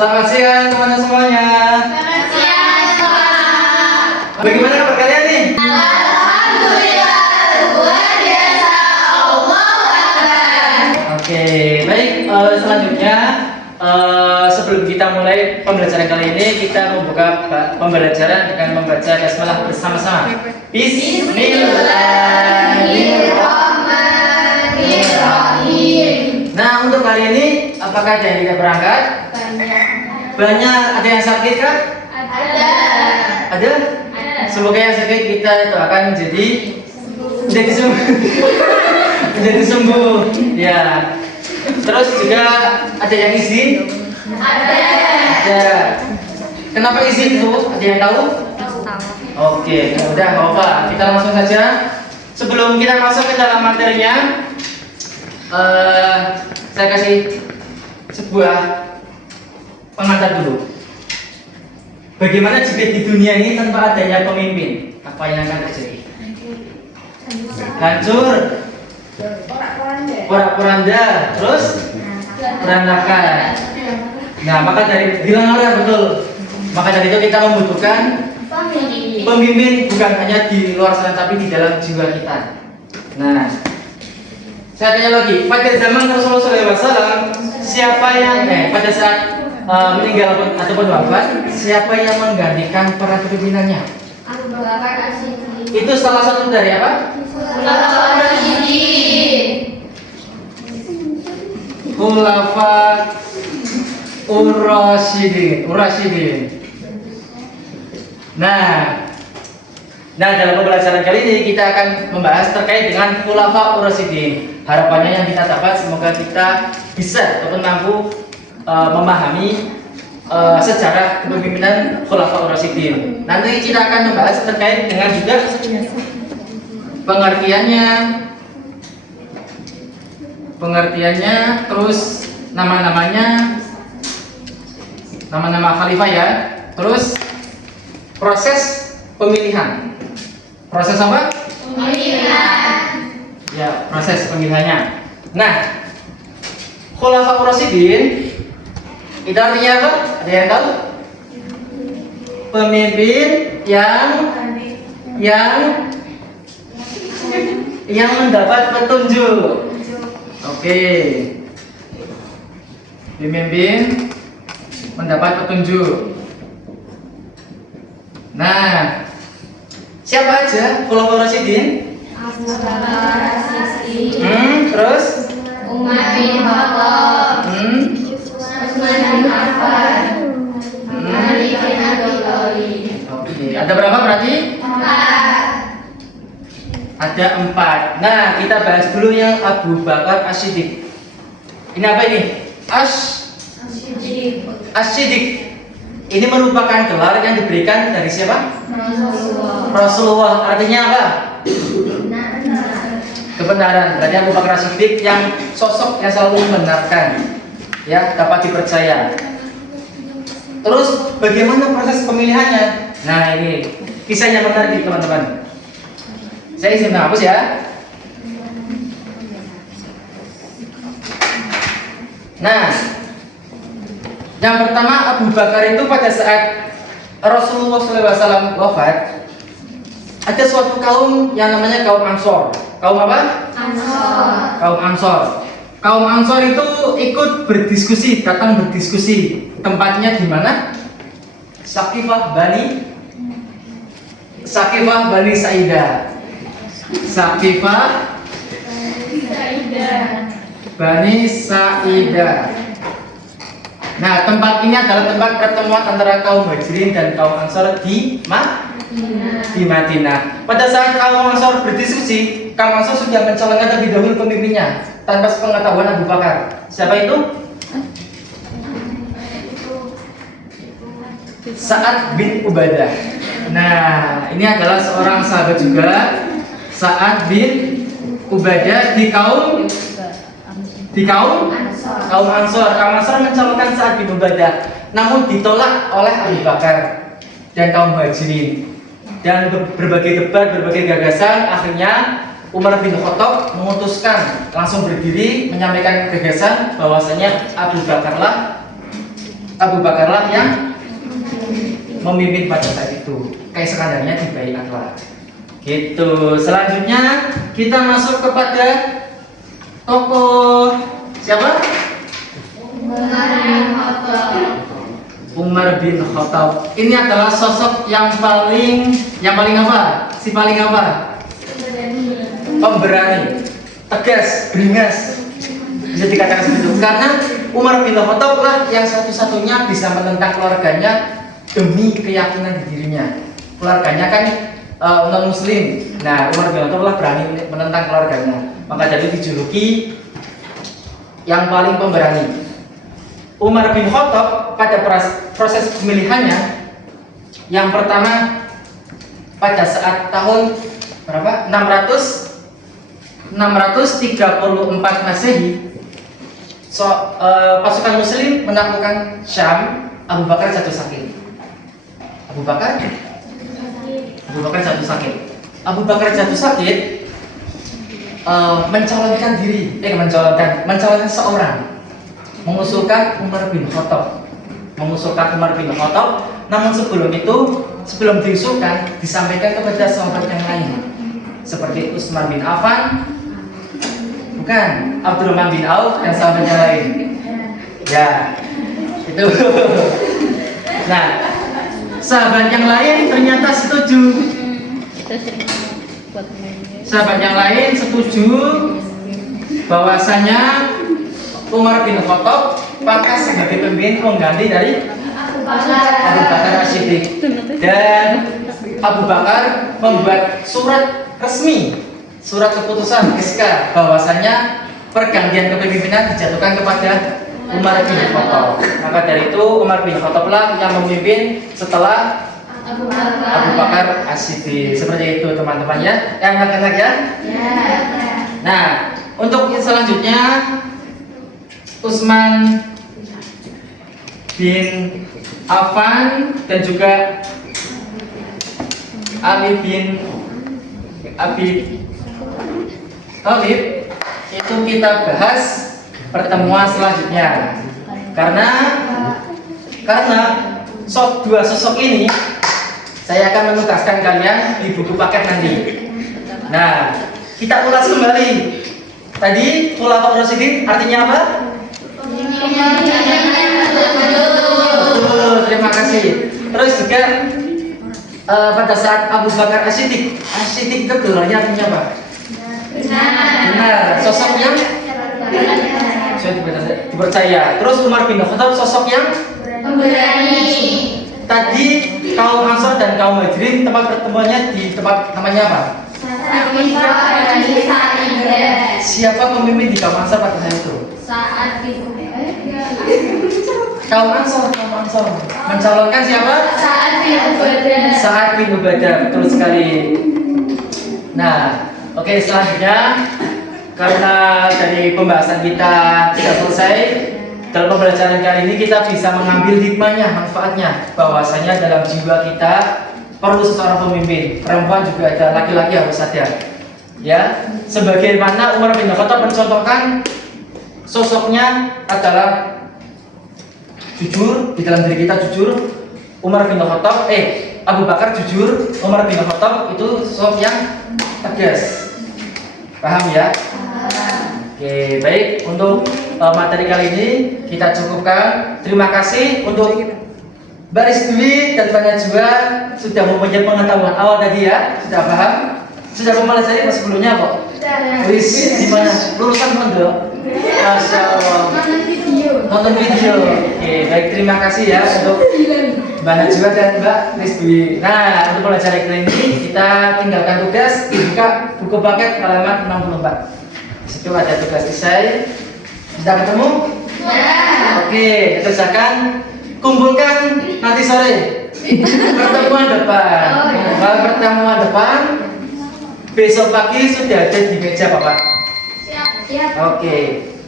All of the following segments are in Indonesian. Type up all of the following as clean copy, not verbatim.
Selamat siang teman-teman semuanya. Selamat siang, Pak. Bagaimana kabar kalian nih? Alhamdulillah, luar biasa. Allahu Akbar. Oke, baik. Selanjutnya sebelum kita mulai pembelajaran kali ini, kita membuka pembelajaran dengan membaca basmalah bersama-sama. Bismillahirrahmanirrahim. Nah, untuk hari ini apakah ada yang tidak berangkat? Banyak. Ada yang sakit kah? Ada. Ada? Semoga yang sakit kita doakan menjadi sembuh. Menjadi sembuh. Ya. Terus juga ada yang isi? Ada. Ada. Kenapa isi itu? Ada yang tahu? Oke, udah nggak apa. Kita langsung saja. Sebelum kita masuk ke dalam materinya, saya kasih sebuah pengantar dulu. Bagaimana jika di dunia ini tanpa adanya pemimpin? Apa yang akan terjadi? Hancur, porak-poranda, terus berantakan. Nah, maka dari bilang orang betul. Maka dari itu kita membutuhkan pemimpin bukan hanya di luar sana tapi di dalam jiwa kita. Nah, saya tanya lagi, pada zaman Rasulullah SAW, siapa yang pada saat meninggal ataupun wafat, siapa yang menggantikan para pimpinannya? Abu Bakar As-Siddiq. Itu salah satu dari apa? Khulafa Ur-Rasyidin. Nah, dalam pembelajaran kali ini kita akan membahas terkait dengan Khulafa Ur-Rasyidin. Harapannya yang kita dapat semoga kita bisa ataupun mampu memahami sejarah kepemimpinan Khulafa Ur-Rasyidin. Nanti kita akan membahas terkait dengan juga pengertiannya, terus nama khalifah ya, terus proses pemilihan. Proses apa? Pemilihan. Ya, proses pemilihannya. Nah, Khulafa Ur-Rasyidin itu artinya apa? Ada yang tahu? Pemimpin yang mendapat petunjuk. Oke. Pemimpin mendapat petunjuk. Nah, siapa aja Khulafa Ur-Rasyidin? Abu Bakar As-Siddiq. Terus? Umar bin Khattab. Utsman bin Affan. Ali bin Abi Thalib. Oke, ada berapa berarti? 4. Ada 4. Nah, kita bahas dulu yang Abu Bakar As-Siddiq. Ini apa ini? As-Siddiq. As-Siddiq. Ini merupakan gelar yang diberikan dari siapa? Rasulullah. Rasulullah. Artinya apa? Kebenaran. Berarti Abu Bakar As-Siddiq yang sosok yang selalu membenarkan, ya, dapat dipercaya. Terus bagaimana proses pemilihannya? Nah, ini kisahnya menarik teman-teman. Saya izin menghapus ya. Nah, yang pertama Abu Bakar itu pada saat Rasulullah SAW wafat, ada suatu kaum yang namanya kaum Ansor. Kaum apa? Ansor. Kaum Ansor. Kaum Ansor itu ikut berdiskusi, datang berdiskusi. Tempatnya di mana? Saqifah Bani Sa'idah. Saqifah Bani Sa'idah. Nah, tempat ini adalah tempat pertemuan antara kaum Muhajirin dan kaum Ansor di Madinah. Pada saat kaum Ansor berdiskusi, kaum Ansor sudah mencalonkan terlebih dahulu pemimpinnya tanpa sepengetahuan Abu Bakar. Siapa itu? Sa'ad bin Ubadah. Nah, ini adalah seorang sahabat juga, Sa'ad bin Ubadah di kaum Ansor. Kaum Ansor mencalonkan Sa'ad bin Ubadah, namun ditolak oleh Abu Bakar dan kaum Muhajirin. Dan berbagai debat, berbagai gagasan, akhirnya Umar bin Khattab memutuskan langsung berdiri menyampaikan gagasan bahwasanya Abu Bakarlah Abu Bakarlah yang memimpin pada saat itu. Keisakannya di baiatlah. Gitu. Selanjutnya kita masuk kepada tokoh siapa? Umar bin Khattab. Ini adalah sosok yang paling apa? Si paling apa? Pemberani, tegas, beringas. Bisa dikatakan seperti itu. Karena Umar bin Khattab lah yang satu-satunya bisa menentang keluarganya demi keyakinan di dirinya. Keluarganya kan non muslim. Nah, Umar bin Khattab lah berani menentang keluarganya. Maka jadi dijuluki yang paling pemberani. Umar bin Khattab pada proses pemilihannya yang pertama pada saat tahun berapa? 634 Masehi, pasukan Muslim menaklukkan Syam. Abu Bakar jatuh sakit. Abu Bakar jatuh sakit. Abu Bakar jatuh sakit, mencalonkan seorang, mengusulkan Umar bin Khattab. Namun sebelum diusulkan, disampaikan kepada sahabat yang lain seperti Utsman bin Affan, bukan, Abdurrahman bin Auf dan sahabat yang lain. Ya, itu. Nah, sahabat yang lain ternyata setuju. Sahabat yang lain setuju bahwasanya Umar bin Khattab pakai sebagai pemimpin pengganti dari Abu Bakar As-Siddiq. Dan Abu Bakar membuat surat resmi, surat keputusan SK bahwasanya pergantian kepemimpinan dijatuhkan kepada Umar bin Khattab. Maka dari itu Umar bin Khattab lah yang memimpin setelah Abu Bakar As-Siddiq. Seperti itu teman-teman ya. Yang enak-enak ya. Nah, untuk yang selanjutnya Utsman bin Affan dan juga Ali bin Abi Thalib itu kita bahas pertemuan selanjutnya. Karena dua sosok ini saya akan menugaskan kalian di buku paket nanti. Nah, kita ulas kembali. Tadi Khulafaur Rasyidin artinya apa? Betul, terima kasih. Terus juga pada saat Abu Bakar As-Siddiq itu gelarnya artinya apa? Benar. Sosok yang dipercaya. Terus Umar bin Khattab sosok yang pemberani. Tadi kaum Ansar dan kaum Muhajirin tempat pertemuannya di tempat namanya apa? Siapa pemimpin di kaum Ansar pada saat itu? Kaum Ansar mencalonkan siapa? Sa'ad bin Ubadah. Betul sekali. Nah, oke, selanjutnya karena dari pembahasan kita tidak selesai, dalam pembelajaran kali ini kita bisa mengambil hikmahnya, manfaatnya, bahwasanya dalam jiwa kita perlu seseorang pemimpin. Perempuan juga ada, laki-laki harus ada. Ya, sebagaimana Umar bin Khattab mencontohkan sosoknya adalah jujur, di dalam diri kita jujur. Abu Bakar jujur, Umar bin Khattab itu sosok yang tegas. Paham ya? Oke, baik, untuk materi kali ini kita cukupkan. Terima kasih untuk Mbak Rizwi dan Mbak Najwa sudah mempunyai pengetahuan awal tadi ya. Sudah paham? Sudah mempelajari sebelumnya kok? Wis, gimana? Lulusan pondok? Masya Allah. Nonton video. Oke, baik, terima kasih ya untuk Mbak Najwa dan Mbak Rizwi. Nah, untuk pelajaran kali ini kita tinggalkan tugas, dibuka buku paket halaman 64. Di situ ada tugas esai. Sudah ketemu? Ya. Oke, kerjakan. Kumpulkan nanti sore. Pertemuan depan. Pertemuan depan. Besok pagi sudah ada di meja Bapak. Siap. Oke,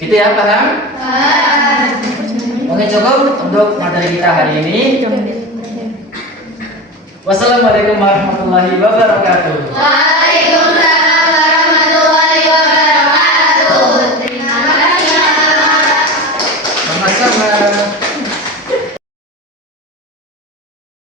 gitu ya, paham? Oke, cukup untuk materi kita hari ini. Wassalamualaikum warahmatullahi wabarakatuh. Waalaikumsalam warahmatullahi wabarakatuh. Terima kasih. Sama-sama.